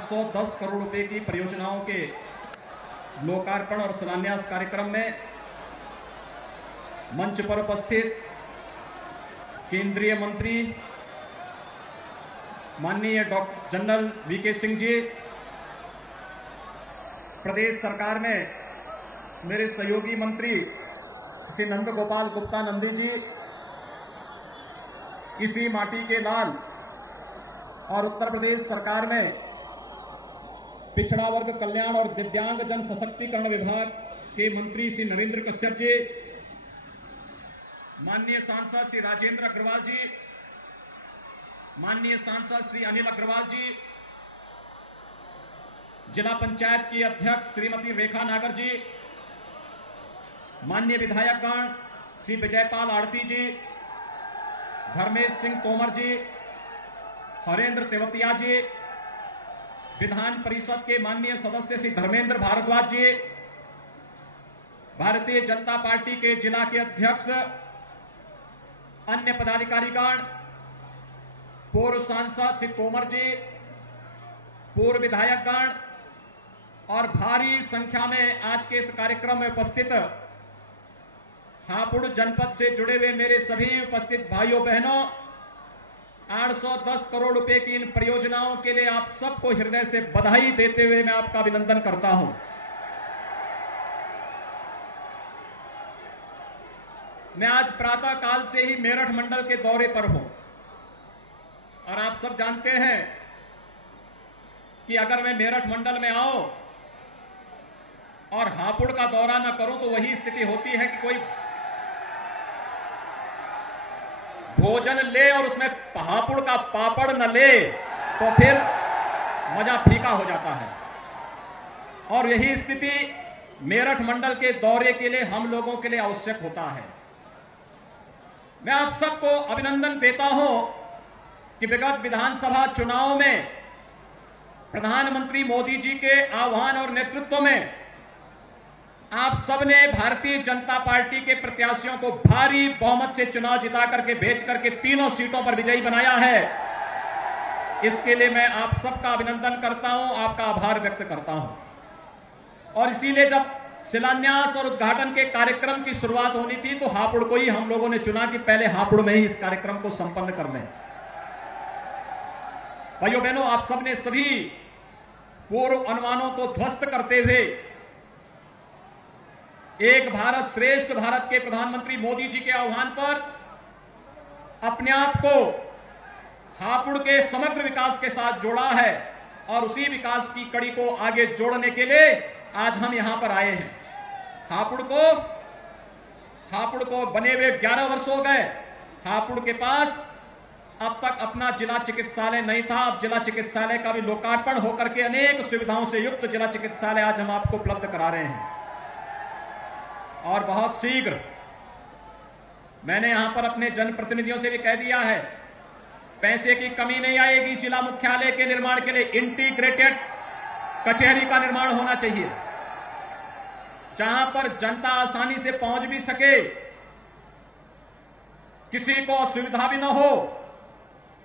810 करोड़ रुपए की परियोजनाओं के लोकार्पण और शिलान्यास कार्यक्रम में मंच पर उपस्थित केंद्रीय मंत्री माननीय doctor general VK Singh ji, प्रदेश सरकार में मेरे सहयोगी मंत्री श्री नंद गोपाल गुप्ता नंदी जी, इसी माटी के लाल, और उत्तर प्रदेश सरकार में पिछड़ा वर्ग कल्याण और दिव्यांग जन सशक्तिकरण विभाग के मंत्री श्री नरेंद्र कश्यप जी, माननीय सांसद श्री राजेंद्र अग्रवाल जी, माननीय सांसद श्री अनिल अग्रवाल जी, जिला पंचायत की अध्यक्ष श्रीमती रेखा नागर जी, माननीय विधायकगण श्री विजयपाल आड़ती जी, धर्मेश सिंह तोमर जी, हरेंद्र तेवतिया जी, विधान परिषद के माननीय सदस्य श्री धर्मेंद्र भारद्वाज जी, भारतीय जनता पार्टी के जिला के अध्यक्ष, अन्य पदाधिकारीगण, पूर्व सांसद श्री तोमर जी, पूर्व विधायकगण और भारी संख्या में आज के इस कार्यक्रम में उपस्थित हापुड़ जनपद से जुड़े हुए मेरे सभी उपस्थित भाइयों बहनों, 810 करोड़ रुपए की इन परियोजनाओं के लिए आप सबको हृदय से बधाई देते हुए मैं आपका अभिनंदन करता हूं। मैं आज प्रातः काल से ही मेरठ मंडल के दौरे पर हूं और आप सब जानते हैं कि अगर मैं मेरठ मंडल में आऊं और हापुड़ का दौरा न करूं तो वही स्थिति होती है कि कोई भोजन ले और उसमें हापुड़ का पापड़ न ले तो फिर मजा फीका हो जाता है। और यही स्थिति मेरठ मंडल के दौरे के लिए हम लोगों के लिए आवश्यक होता है। मैं आप सबको अभिनंदन देता हूं कि विगत विधानसभा चुनाव में प्रधानमंत्री मोदी जी के आह्वान और नेतृत्व में आप सबने भारतीय जनता पार्टी के प्रत्याशियों को भारी बहुमत से चुनाव जिता करके भेज करके तीनों सीटों पर विजयी बनाया है। इसके लिए मैं आप सबका अभिनंदन करता हूं, आपका आभार व्यक्त करता हूं। और इसीलिए जब शिलान्यास और उद्घाटन के कार्यक्रम की शुरुआत होनी थी तो हापुड़ को ही हम लोगों ने चुना कि पहले हापुड़ में ही इस कार्यक्रम को संपन्न कर लें। भाइयों बहनों, आप सबने सभी पूर्व अनुमानों को ध्वस्त करते हुए एक भारत श्रेष्ठ भारत के प्रधानमंत्री मोदी जी के आह्वान पर अपने आप को हापुड़ के समग्र विकास के साथ जोड़ा है और उसी विकास की कड़ी को आगे जोड़ने के लिए आज हम यहां पर आए हैं। हापुड़ को बने हुए 11 वर्ष हो गए। हापुड़ के पास अब तक अपना जिला चिकित्सालय नहीं था। अब जिला चिकित्सालय का भी लोकार्पण होकर के अनेक सुविधाओं से युक्त जिला चिकित्सालय आज हम आपको उपलब्ध करा रहे हैं। और बहुत शीघ्र मैंने यहां पर अपने जनप्रतिनिधियों से भी कह दिया है, पैसे की कमी नहीं आएगी। जिला मुख्यालय के निर्माण के लिए इंटीग्रेटेड कचहरी का निर्माण होना चाहिए, जहां पर जनता आसानी से पहुंच भी सके, किसी को असुविधा भी न हो,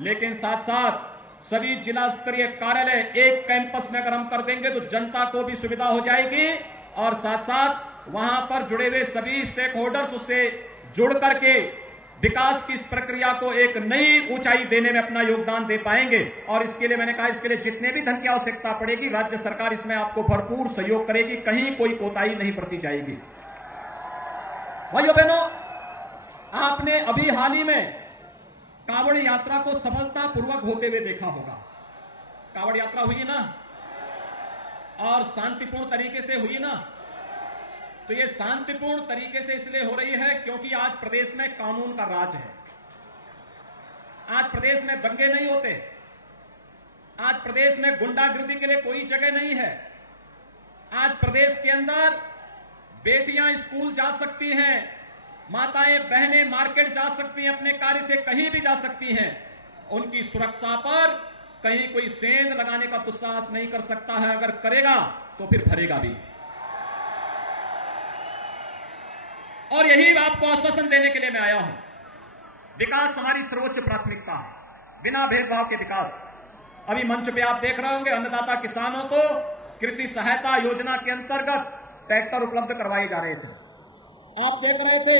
लेकिन साथ साथ सभी जिला स्तरीय कार्यालय एक कैंपस में अगर हम कर देंगे तो जनता को भी सुविधा हो जाएगी और साथ साथ वहां पर जुड़े हुए सभी स्टेक होल्डर्स उससे जुड़ करके विकास की इस प्रक्रिया को एक नई ऊंचाई देने में अपना योगदान दे पाएंगे। और इसके लिए मैंने कहा, इसके लिए जितने भी धन की आवश्यकता पड़ेगी राज्य सरकार इसमें आपको भरपूर सहयोग करेगी, कहीं कोई कोताही नहीं बरती जाएगी। भाइयों बहनों, आपने अभी हाल ही में कांवड़ यात्रा को सफलतापूर्वक होते हुए देखा होगा। कांवड़ यात्रा हुई ना, और शांतिपूर्ण तरीके से हुई ना। तो ये शांतिपूर्ण तरीके से इसलिए हो रही है क्योंकि आज प्रदेश में कानून का राज है। आज प्रदेश में दंगे नहीं होते। आज प्रदेश में गुंडागर्दी के लिए कोई जगह नहीं है। आज प्रदेश के अंदर बेटियां स्कूल जा सकती हैं, माताएं बहनें मार्केट जा सकती हैं, अपने कार्य से कहीं भी जा सकती हैं। उनकी सुरक्षा पर कहीं कोई सेंध लगाने का दुस्साहस नहीं कर सकता है। अगर करेगा तो फिर भरेगा भी। और यही आपको आश्वासन देने के लिए मैं आया हूं। विकास हमारी सर्वोच्च प्राथमिकता है, बिना भेदभाव के विकास। अभी मंच पे आप देख रहे होंगे, अन्नदाता किसानों को कृषि सहायता योजना के अंतर्गत ट्रैक्टर उपलब्ध करवाए जा रहे थे। आप देख रहे थे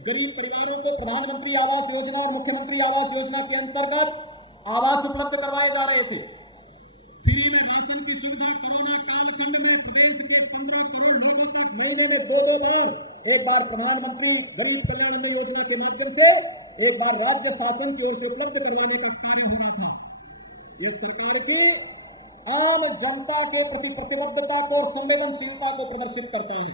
गरीब परिवारों को प्रधानमंत्री आवास योजना और मुख्यमंत्री आवास योजना के अंतर्गत आवास उपलब्ध करवाए जा रहे थे। फ्री में राशन की सुविधा कराना, एक बार प्रधानमंत्री गरीब कल्याण अन्न योजना के माध्यम से एक बार राज्य शासन की ओर से उपलब्ध करवाने का काम हो रहा था। इस सरकार की आम जनता के प्रति प्रतिबद्धता को और संवेदनशीलता को प्रदर्शित करते हैं।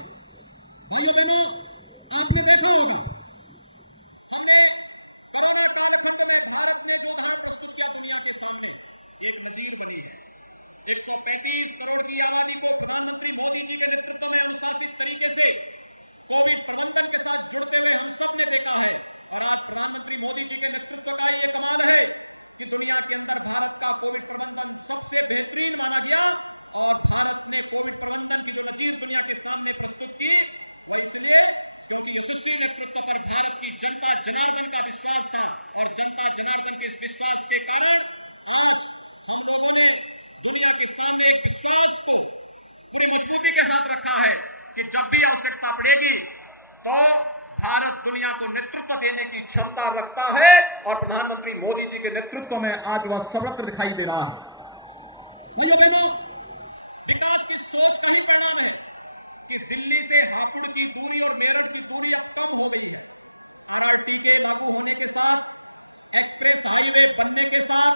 क्षमता रखता है और प्रधानमंत्री मोदी जी के नेतृत्व में आज वह सर्वत्र दिखाई दे रहा है। विकास की सोच का ही परिणाम है कि दिल्ली से हापुड़ की दूरी और मेरठ की दूरी अब कम हो गई है। आरआरटी के लागू होने के साथ, एक्सप्रेस हाईवे बनने के साथ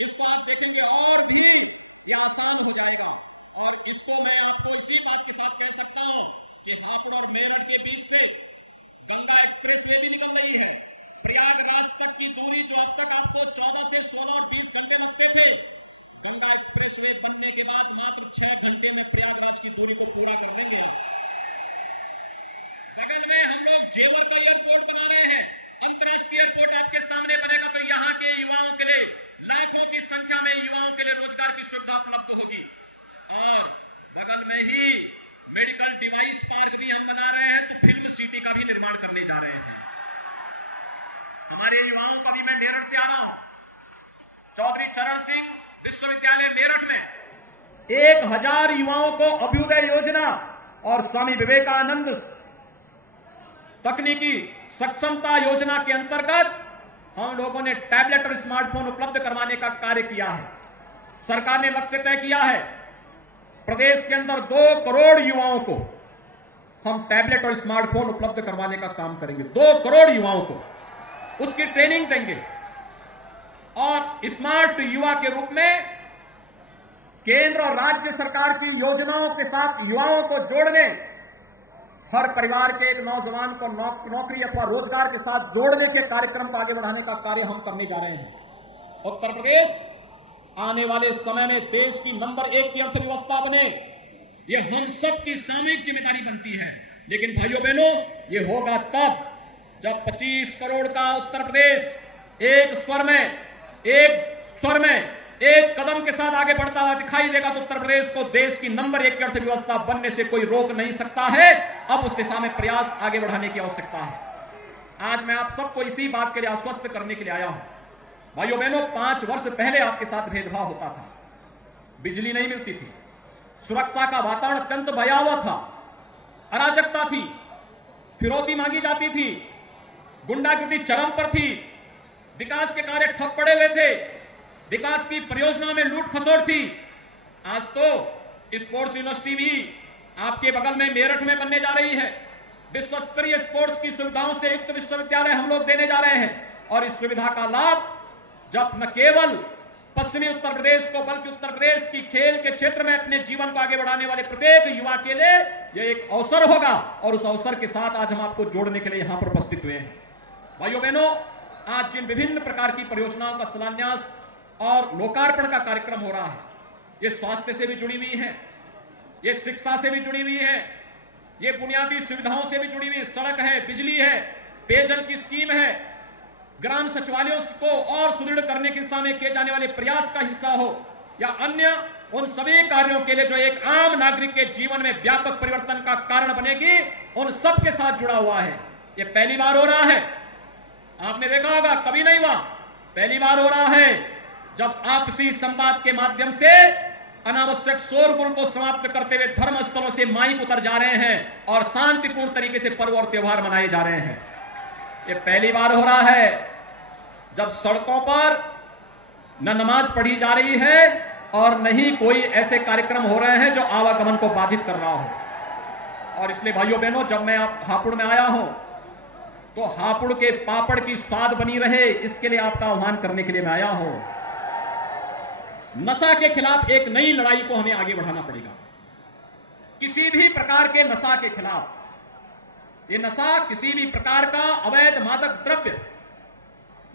इस बात देखेंगे और भी ये आसान हो जाएगा। और इसको मैं आपको इसी बात के साथ कह सकता हूं कि हापुड़ और मेरठ के बीच से गंगा एक्सप्रेस वे भी निकल रही है। प्रयागराज तक की दूरी जो अब तक आपको 14 से 16 और 20 घंटे लगते थे, गंगा एक्सप्रेस वे बनने के बाद मात्र 6 घंटे में प्रयागराज की दूरी को पूरा कर लेंगे। बगल में हम लोग जेवर का एयरपोर्ट बना रहे हैं। अंतर्राष्ट्रीय एयरपोर्ट आपके सामने बनेगा तो यहाँ के युवाओं के लिए, लाखों की संख्या में युवाओं के लिए रोजगार की सुविधा उपलब्ध होगी। और बगल में ही मेडिकल डिवाइस पार्क भी हम बना रहे हैं, तो फिल्म सिटी का भी निर्माण करने जा रहे हैं। हमारे युवाओं का भी मैं मेरठ से आ रहा हूं। चौधरी चरण सिंह विश्वविद्यालय मेरठ में 1000 युवाओं को अभ्युदय योजना और स्वामी विवेकानंद तकनीकी सक्षमता योजना के अंतर्गत हम लोगों ने टैबलेट और स्मार्टफोन उपलब्ध करवाने का कार्य किया है। सरकार ने लक्ष्य तय किया है, प्रदेश के अंदर 2 करोड़ युवाओं को हम टैबलेट और स्मार्टफोन उपलब्ध करवाने का काम करेंगे। 2 करोड़ युवाओं को उसकी ट्रेनिंग देंगे और स्मार्ट युवा के रूप में केंद्र और राज्य सरकार की योजनाओं के साथ युवाओं को जोड़ने, हर परिवार के एक नौजवान को नौकरी अथवा रोजगार के साथ जोड़ने के कार्यक्रम को आगे बढ़ाने का कार्य हम करने जा रहे हैं। उत्तर प्रदेश आने वाले समय में देश की नंबर 1 की अर्थव्यवस्था बने, ये हम सबकी सामूहिक जिम्मेदारी बनती है। लेकिन भाइयों बहनों, ये होगा तब जब 25 करोड़ का उत्तर प्रदेश एक स्वर में एक कदम के साथ आगे बढ़ता हुआ दिखाई देगा तो उत्तर प्रदेश को देश की नंबर 1 की अर्थव्यवस्था बनने से कोई रोक नहीं सकता है। अब उस दिशा में प्रयास आगे बढ़ाने की आवश्यकता है। आज मैं आप सबको इसी बात के लिए आश्वस्त करने के लिए आया हूं। भाइयों बहनों, 5 वर्ष पहले आपके साथ भेदभाव होता था, बिजली नहीं मिलती थी, सुरक्षा का वातावरण अत्यंत भयावह था, अराजकता थी, फिरौती मांगी जाती थी, गुंडागिर्दी चरम पर थी, विकास के कार्य ठप पड़े हुए थे, विकास की परियोजना में लूट खसोट थी। आज तो स्पोर्ट्स यूनिवर्सिटी भी आपके बगल में मेरठ में बनने जा रही है। विश्व स्तरीय स्पोर्ट्स की सुविधाओं से युक्त विश्वविद्यालय हम लोग देने जा रहे हैं और इस सुविधा का लाभ जब न केवल पश्चिमी उत्तर प्रदेश को बल्कि उत्तर प्रदेश की खेल के क्षेत्र में अपने जीवन को आगे बढ़ाने वाले प्रत्येक युवा के लिए यह एक अवसर होगा और उस अवसर के साथ आज हम आपको जोड़ने के लिए यहां पर उपस्थित हुए हैं। भाइयों बहनों, आज जिन विभिन्न प्रकार की परियोजनाओं का शिलान्यास और लोकार्पण का कार्यक्रम हो रहा है, ये स्वास्थ्य से भी जुड़ी हुई है, ये शिक्षा से भी जुड़ी हुई है, ये बुनियादी सुविधाओं से भी जुड़ी हुई, सड़क है, बिजली है, पेयजल की स्कीम है, ग्राम सचिवालयों को और सुदृढ़ करने की दिशा में किए जाने वाले प्रयास का हिस्सा हो या अन्य उन सभी कार्यों के लिए जो एक आम नागरिक के जीवन में व्यापक परिवर्तन का कारण बनेगी, उन सब के साथ जुड़ा हुआ है। ये पहली बार हो रहा है, आपने देखा होगा कभी नहीं हुआ, पहली बार हो रहा है जब आपसी संवाद के माध्यम से अनावश्यक शोरगुल को समाप्त करते हुए धर्म स्थलों से माइक उतर जा रहे हैं और शांतिपूर्ण तरीके से पर्व और त्योहार मनाए जा रहे हैं। ये पहली बार हो रहा है जब सड़कों पर न नमाज पढ़ी जा रही है और न ही कोई ऐसे कार्यक्रम हो रहे हैं जो आवागमन को बाधित कर रहा हो। और इसलिए भाइयों बहनों, जब मैं हापुड़ में आया हूं तो हापुड़ के पापड़ की स्वाद बनी रहे, इसके लिए आपका आह्वान करने के लिए मैं आया हूं। नशा के खिलाफ एक नई लड़ाई को हमें आगे बढ़ाना पड़ेगा। किसी भी प्रकार के नशा के खिलाफ, ये नशा किसी भी प्रकार का अवैध मादक द्रव्य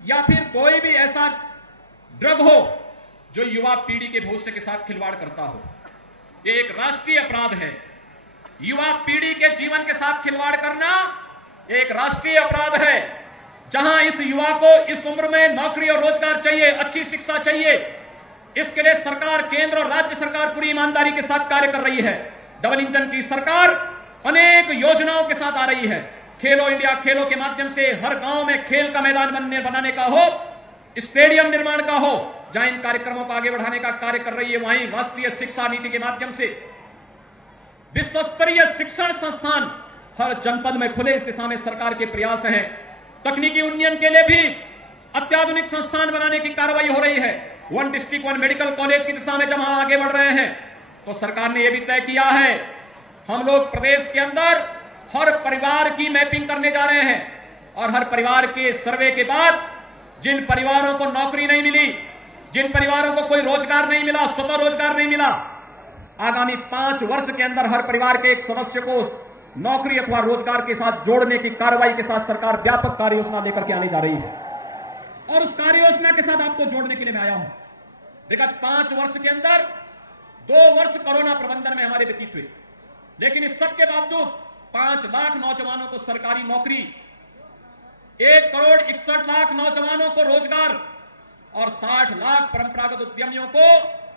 या फिर कोई भी ऐसा ड्रग हो जो युवा पीढ़ी के भविष्य के साथ खिलवाड़ करता हो, ये एक राष्ट्रीय अपराध है। युवा पीढ़ी के जीवन के साथ खिलवाड़ करना एक राष्ट्रीय अपराध है। जहां इस युवा को इस उम्र में नौकरी और रोजगार चाहिए, अच्छी शिक्षा चाहिए, इसके लिए सरकार, केंद्र और राज्य सरकार पूरी ईमानदारी के साथ कार्य कर रही है। डबल इंजन की सरकार अनेक योजनाओं के साथ आ रही है। खेलो इंडिया खेलों के माध्यम से हर गांव में खेल का मैदान बनाने का हो, स्टेडियम निर्माण का हो, जहां इन कार्यक्रमों को आगे बढ़ाने का कार्य कर रही है, वहीं राष्ट्रीय शिक्षा नीति के माध्यम से विश्व स्तरीय शिक्षण संस्थान हर जनपद में खुले, इस दिशा में सरकार के प्रयास हैं। तकनीकी उन्नयन के लिए भी अत्याधुनिक संस्थान बनाने की कार्रवाई हो रही है। One district one medical college की दिशा में जब हम आगे बढ़ रहे हैं तो सरकार ने यह भी तय किया है, हम लोग प्रदेश के अंदर हर परिवार की मैपिंग करने जा रहे हैं और हर परिवार के सर्वे के बाद जिन परिवारों को नौकरी नहीं मिली, जिन परिवारों को कोई रोजगार नहीं मिला, स्वतः रोजगार नहीं मिला, आगामी 5 वर्ष के अंदर हर परिवार के एक सदस्य को नौकरी अथवा रोजगार के साथ जोड़ने की कार्रवाई के साथ सरकार व्यापक कार्य योजना लेकर के आने जा रही है। और उस कार्य योजना के साथ आपको जोड़ने के लिए मैं आया हूं। विगत 5 वर्ष के अंदर 2 वर्ष कोरोना प्रबंधन में हमारे व्यतीत हुए, लेकिन इस सब के बावजूद 5 लाख नौजवानों को सरकारी नौकरी, 1 करोड़ 61 लाख नौजवानों को रोजगार और 60 लाख परंपरागत उद्यमियों को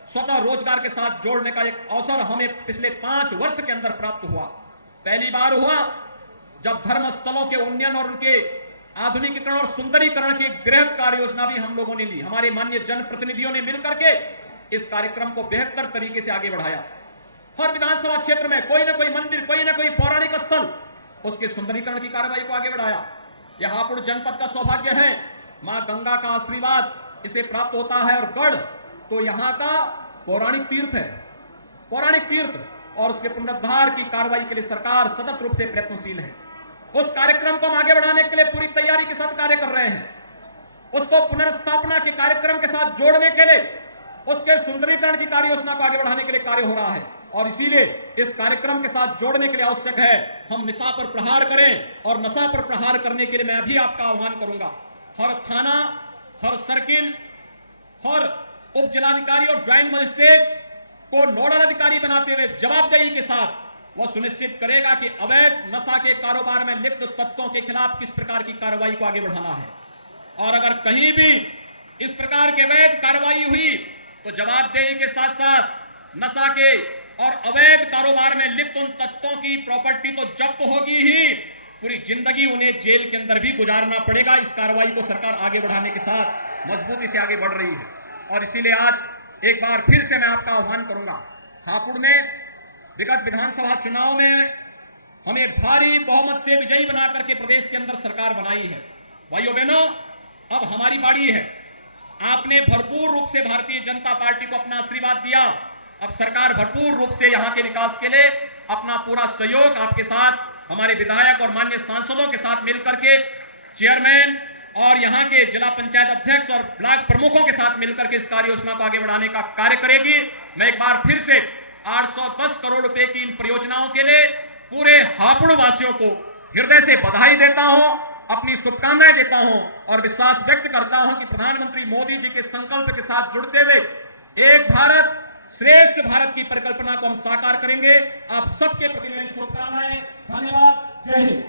स्वतः रोजगार के साथ जोड़ने का एक अवसर हमें पिछले 5 वर्ष के अंदर प्राप्त हुआ। पहली बार हुआ जब धर्म स्थलों के उन्नयन और उनके आधुनिकीकरण और सुंदरीकरण की बृहद कार्य योजना भी हम लोगों ने ली। हमारे माननीय जनप्रतिनिधियों ने मिलकर के इस कार्यक्रम को बेहतर तरीके से आगे बढ़ाया। हर विधानसभा क्षेत्र में कोई ना कोई मंदिर, कोई ना कोई पौराणिक स्थल, उसके सुंदरीकरण की कार्रवाई को आगे बढ़ाया। यह हापुड़ जनपद का सौभाग्य है, मां गंगा का आशीर्वाद इसे प्राप्त होता है और गढ़ तो यहां का पौराणिक तीर्थ है, पौराणिक तीर्थ, और उसके पुनरुद्धार की कार्रवाई के लिए सरकार सतत रूप से प्रयत्नशील है। उस कार्यक्रम को हम आगे बढ़ाने के लिए पूरी तैयारी के साथ कार्य कर रहे हैं। उसको पुनर्स्थापना के कार्यक्रम के साथ जोड़ने के लिए, उसके सुंदरीकरण की कार्य योजना को आगे बढ़ाने के लिए कार्य हो रहा है। और इसीलिए इस कार्यक्रम के साथ जोड़ने के लिए आवश्यक है हम नशा पर प्रहार करें, और नशा पर प्रहार करने के लिए मैं भी आपका आह्वान करूंगा। हर थाना, हर सर्किल, हर उप जिलाधिकारी और ज्वाइंट मजिस्ट्रेट को नोडल अधिकारी बनाते हुए जवाबदेही के साथ वह सुनिश्चित करेगा कि अवैध नशा के कारोबार में लिप्त तत्वों के खिलाफ किस प्रकार की कार्रवाई को आगे बढ़ाना है। और अगर कहीं भी इस प्रकार की अवैध कार्रवाई हुई तो जवाबदेही के साथ साथ नशा के और अवैध कारोबार में लिप्त उन तत्वों की प्रॉपर्टी तो जब्त होगी ही, पूरी जिंदगी उन्हें जेल के अंदर भी गुजारना पड़ेगा। इस कार्रवाई को सरकार आगे बढ़ाने के साथ मजबूती से आगे बढ़ रही है। और इसीलिए आज एक बार फिर से मैं आपका आह्वान करूंगा, हापुड़ में विगत विधानसभा चुनाव में हमें भारी बहुमत से विजयी बना करके प्रदेश के अंदर सरकार बनाई है। भाइयों बहनों, अब हमारी बारी है। आपने भरपूर रूप से भारतीय जनता पार्टी को अपना आशीर्वाद दिया, अब सरकार भरपूर रूप से यहां के विकास के लिए अपना पूरा सहयोग आपके साथ, हमारे विधायक और माननीय सांसदों के साथ मिलकर के, चेयरमैन और यहां के जिला पंचायत अध्यक्ष और ब्लॉक प्रमुखों के साथ मिलकर के इस कार्य योजना को आगे बढ़ाने का कार्य करेगी। मैं एक बार फिर से 810 करोड़ रुपए की इन परियोजनाओं के लिए पूरे हापुड़ वासियों को हृदय से बधाई देता हूं, अपनी शुभकामनाएं देता हूं और विश्वास व्यक्त करता हूं कि प्रधानमंत्री मोदी जी के संकल्प के साथ जुड़ते हुए एक भारत श्रेष्ठ भारत की परिकल्पना को हम साकार करेंगे। आप सबके प्रति मेरी शुभकामनाएं। धन्यवाद। जय हिंद।